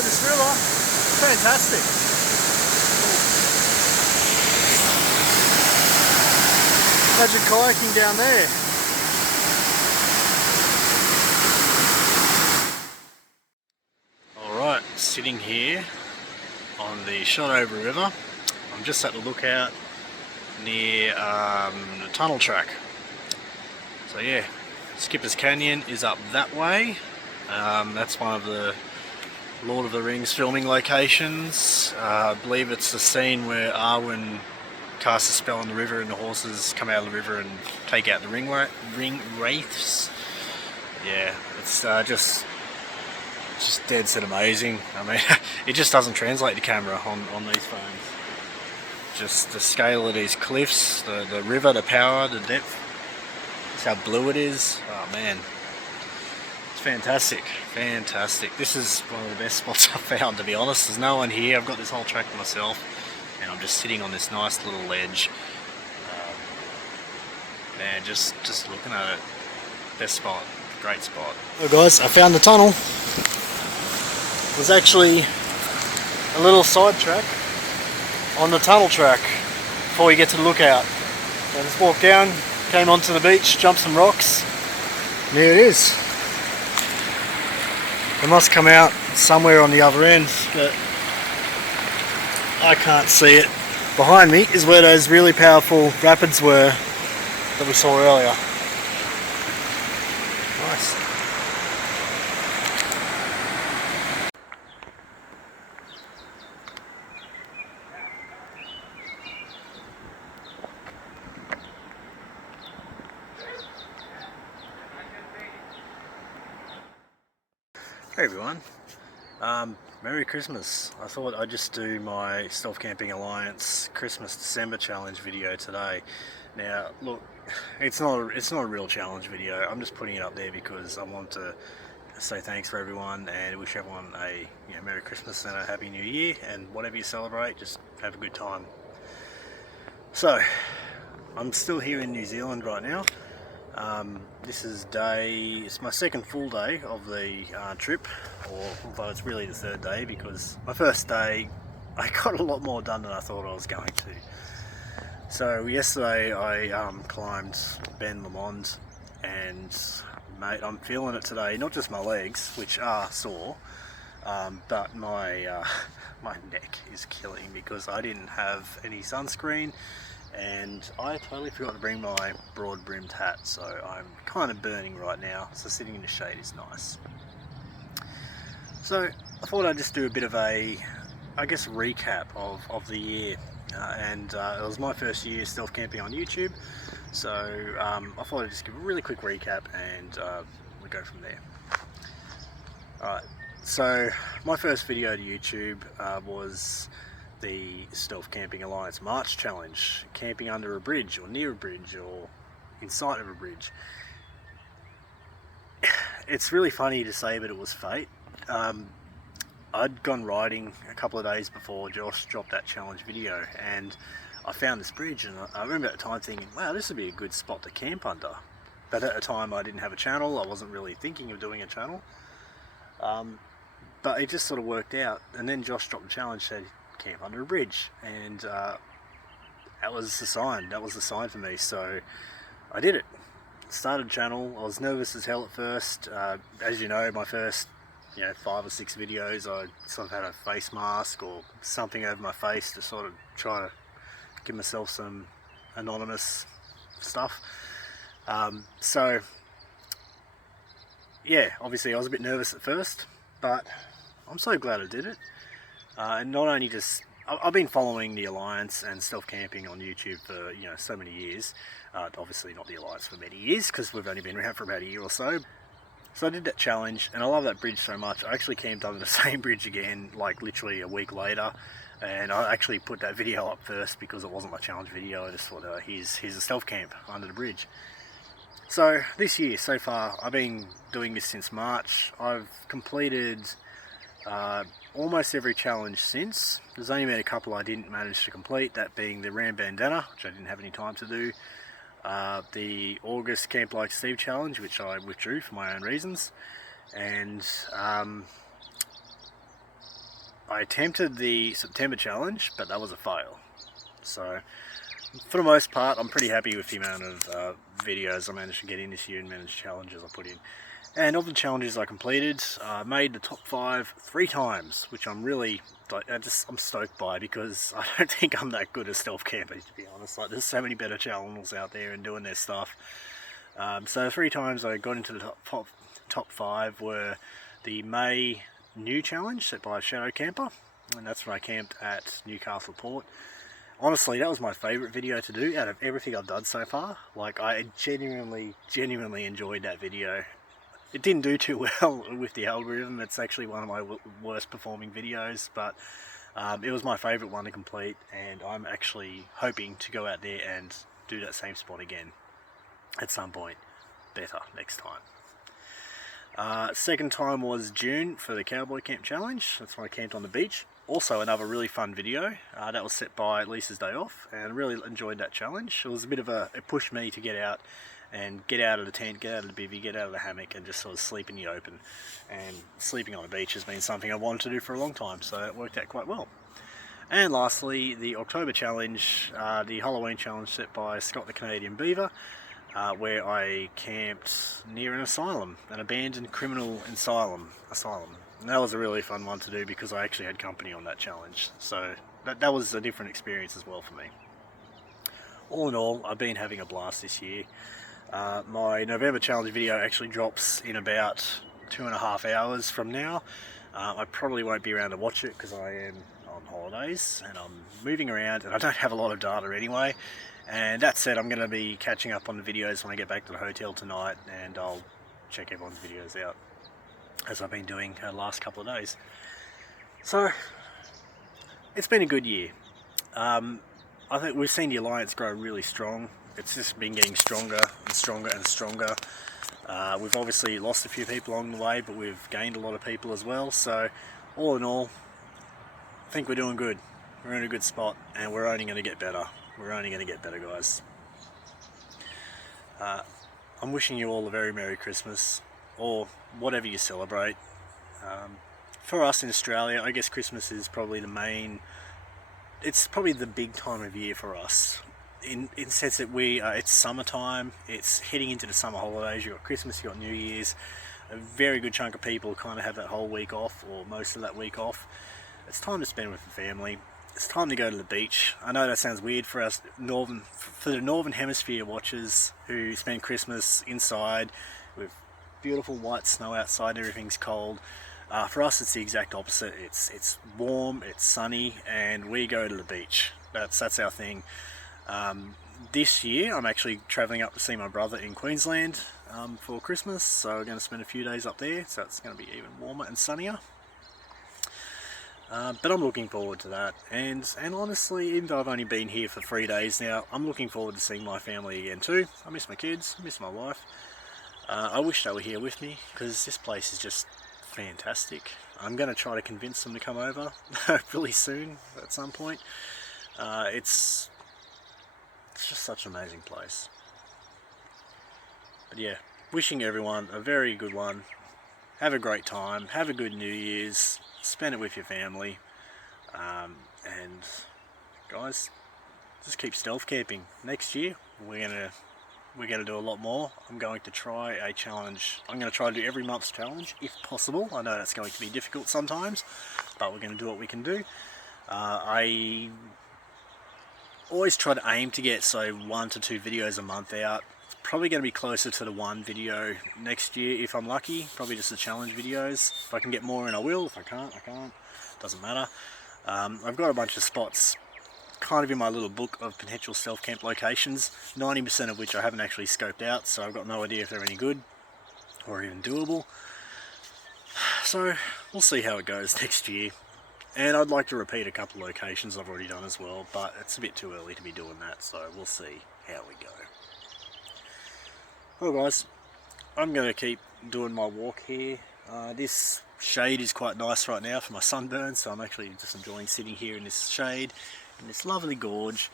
enjoy this river. Fantastic. Imagine kayaking down there. Alright, sitting here on the Shotover River. I'm just at the lookout near the tunnel track. So yeah, Skipper's Canyon is up that way. That's one of the Lord of the Rings filming locations. I believe it's the scene where Arwen casts a spell on the river and the horses come out of the river and take out the ring wraiths. Yeah, it's just dead set amazing. I mean, it just doesn't translate to camera on these phones. Just the scale of these cliffs, the river, the power, the depth. It's how blue it is. Oh man, it's fantastic, fantastic. This is one of the best spots I've found, to be honest. There's no one here. I've got this whole track to myself, and I'm just sitting on this nice little ledge. Man, just looking at it. Best spot, great spot. So guys, I found the tunnel. There's actually a little side track on the tunnel track before you get to the lookout. So just walked down, came onto the beach, jumped some rocks, and here it is. It must come out somewhere on the other end, but I can't see it. Behind me is where those really powerful rapids were that we saw earlier. Nice. Hey everyone, Merry Christmas. I thought I'd just do my Stealth Camping Alliance Christmas December challenge video today. Now look, it's not a real challenge video. I'm just putting it up there because I want to say thanks for everyone and wish everyone a Merry Christmas and a Happy New Year, and whatever you celebrate, just have a good time. So I'm still here in New Zealand right now. It's my second full day of the trip, although it's really the third day, because my first day I got a lot more done than I thought I was going to. So yesterday I climbed Beun, and mate, I'm feeling it today. Not just my legs, which are sore, but my my neck is killing because I didn't have any sunscreen. And I totally forgot to bring my broad brimmed hat, so I'm kind of burning right now, so sitting in the shade is nice. So I thought I'd just do a bit of a, I guess, recap of the year, and it was my first year stealth camping on YouTube, so I thought I'd just give a really quick recap and we'll go from there. Alright, so my first video to YouTube was the Stealth Camping Alliance March Challenge, camping under a bridge or near a bridge or in sight of a bridge. It's really funny to say, but it was fate. I'd gone riding a couple of days before Josh dropped that challenge video, and I found this bridge, and I remember at the time thinking, wow, this would be a good spot to camp under. But at the time I didn't have a channel, I wasn't really thinking of doing a channel. But it just sort of worked out, and then Josh dropped the challenge, said camp under a bridge, and that was the sign. That was the sign for me. So I did it. Started a channel. I was nervous as hell at first. As you know, my first 5 or 6 videos, I sort of had a face mask or something over my face to sort of try to give myself some anonymous stuff. So yeah, obviously I was a bit nervous at first, but I'm so glad I did it. And not only just, I've been following the Alliance and stealth camping on YouTube for so many years. Obviously not the Alliance for many years, because we've only been around for about a year or so. So I did that challenge, and I love that bridge so much. I actually camped under the same bridge again, like literally a week later. And I actually put that video up first because it wasn't my challenge video. I just thought, here's a stealth camp under the bridge. So this year so far, I've been doing this since March. I've completed almost every challenge since. There's only been a couple I didn't manage to complete, that being the Ram Bandana, which I didn't have any time to do, the August Camp Like Steve challenge, which I withdrew for my own reasons, and I attempted the September challenge, but that was a fail. So for the most part, I'm pretty happy with the amount of videos I managed to get in this year and amount of challenges I put in. And of the challenges I completed, I made the top 5 3 times, which I'm really, I'm stoked by, because I don't think I'm that good a stealth camper, to be honest. Like, there's so many better channels out there and doing their stuff. So 3 times I got into the top 5 were the May new challenge set by a shadow camper, and that's when I camped at Newcastle Port. Honestly, that was my favourite video to do out of everything I've done so far. Like, I genuinely enjoyed that video. It didn't do too well with the algorithm. It's actually one of my worst performing videos, but it was my favourite one to complete, and I'm actually hoping to go out there and do that same spot again at some point. Better next time. Second time was June for the Cowboy Camp Challenge. That's when I camped on the beach. Also another really fun video. That was set by Lisa's day off, and I really enjoyed that challenge. It was a bit of it pushed me to get out and get out of the tent, get out of the bivvy, get out of the hammock, and just sort of sleep in the open. And sleeping on the beach has been something I wanted to do for a long time, so it worked out quite well. And lastly, the October challenge, the Halloween challenge set by Scott the Canadian Beaver, where I camped near an asylum, an abandoned criminal asylum. And that was a really fun one to do because I actually had company on that challenge, so that was a different experience as well for me. All in all, I've been having a blast this year. My November challenge video actually drops in about 2.5 hours from now. I probably won't be around to watch it because I am on holidays and I'm moving around and I don't have a lot of data anyway. And that said, I'm going to be catching up on the videos when I get back to the hotel tonight, and I'll check everyone's videos out as I've been doing the last couple of days. So it's been a good year. I think we've seen the Alliance grow really strong. It's just been getting stronger and stronger and stronger. We've obviously lost a few people along the way, but we've gained a lot of people as well. So all in all, I think we're doing good. We're in a good spot, and we're only going to get better. We're only going to get better, guys. I'm wishing you all a very Merry Christmas, or whatever you celebrate. For us in Australia, I guess Christmas is probably the main, it's probably the big time of year for us. In the sense that it's summertime, it's heading into the summer holidays, you've got Christmas, you've got New Year's. A very good chunk of people kind of have that whole week off, or most of that week off. It's time to spend with the family. It's time to go to the beach. I know that sounds weird for us for the Northern Hemisphere watchers who spend Christmas inside with beautiful white snow outside, everything's cold. For us, it's the exact opposite. It's warm, it's sunny, and we go to the beach. That's our thing. This year, I'm actually travelling up to see my brother in Queensland for Christmas, so we're going to spend a few days up there. So it's going to be even warmer and sunnier. But I'm looking forward to that, and honestly, even though I've only been here for 3 days now, I'm looking forward to seeing my family again too. I miss my kids, I miss my wife. I wish they were here with me, because this place is just fantastic. I'm going to try to convince them to come over really soon at some point. It's just such an amazing place. But yeah, wishing everyone a very good one. Have a great time, have a good New Year's, spend it with your family, and guys, just keep stealth camping. Next year we're gonna do a lot more. I'm going to try a challenge. I'm going to try to do every month's challenge if possible. I know that's going to be difficult sometimes, but we're going to do what we can do. I always try to aim to get 1 to 2 videos a month out. Probably going to be closer to the 1 video next year if I'm lucky. Probably just the challenge videos. If I can get more in, I will. If I can't, I can't. Doesn't matter. I've got a bunch of spots kind of in my little book of potential stealth camp locations, 90% of which I haven't actually scoped out, so I've got no idea if they're any good or even doable. So we'll see how it goes next year. And I'd like to repeat a couple of locations I've already done as well, but it's a bit too early to be doing that, so we'll see how we go. Well guys, I'm going to keep doing my walk here. This shade is quite nice right now for my sunburn, so I'm actually just enjoying sitting here in this shade, in this lovely gorge.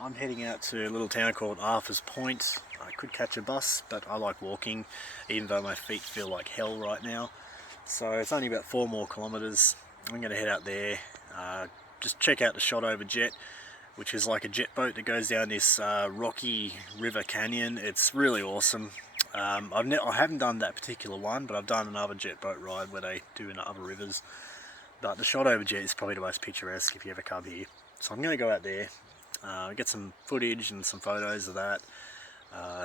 I'm heading out to a little town called Arthur's Point. I could catch a bus, but I like walking, even though my feet feel like hell right now. So it's only about 4 more kilometres, I'm going to head out there, just check out the shotover jet, which is like a jet boat that goes down this rocky river canyon. It's really awesome. I haven't done that particular one, but I've done another jet boat ride where they do in other rivers. But the shotover jet is probably the most picturesque if you ever come here. So I'm going to go out there, get some footage and some photos of that.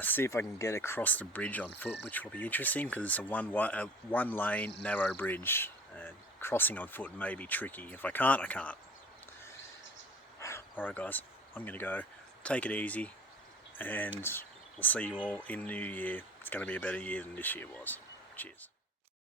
See if I can get across the bridge on foot, which will be interesting because it's a one lane narrow bridge, and crossing on foot may be tricky. If I can't, I can't. Alright guys, I'm going to go. Take it easy, and we'll see you all in the new year. It's going to be a better year than this year was. Cheers.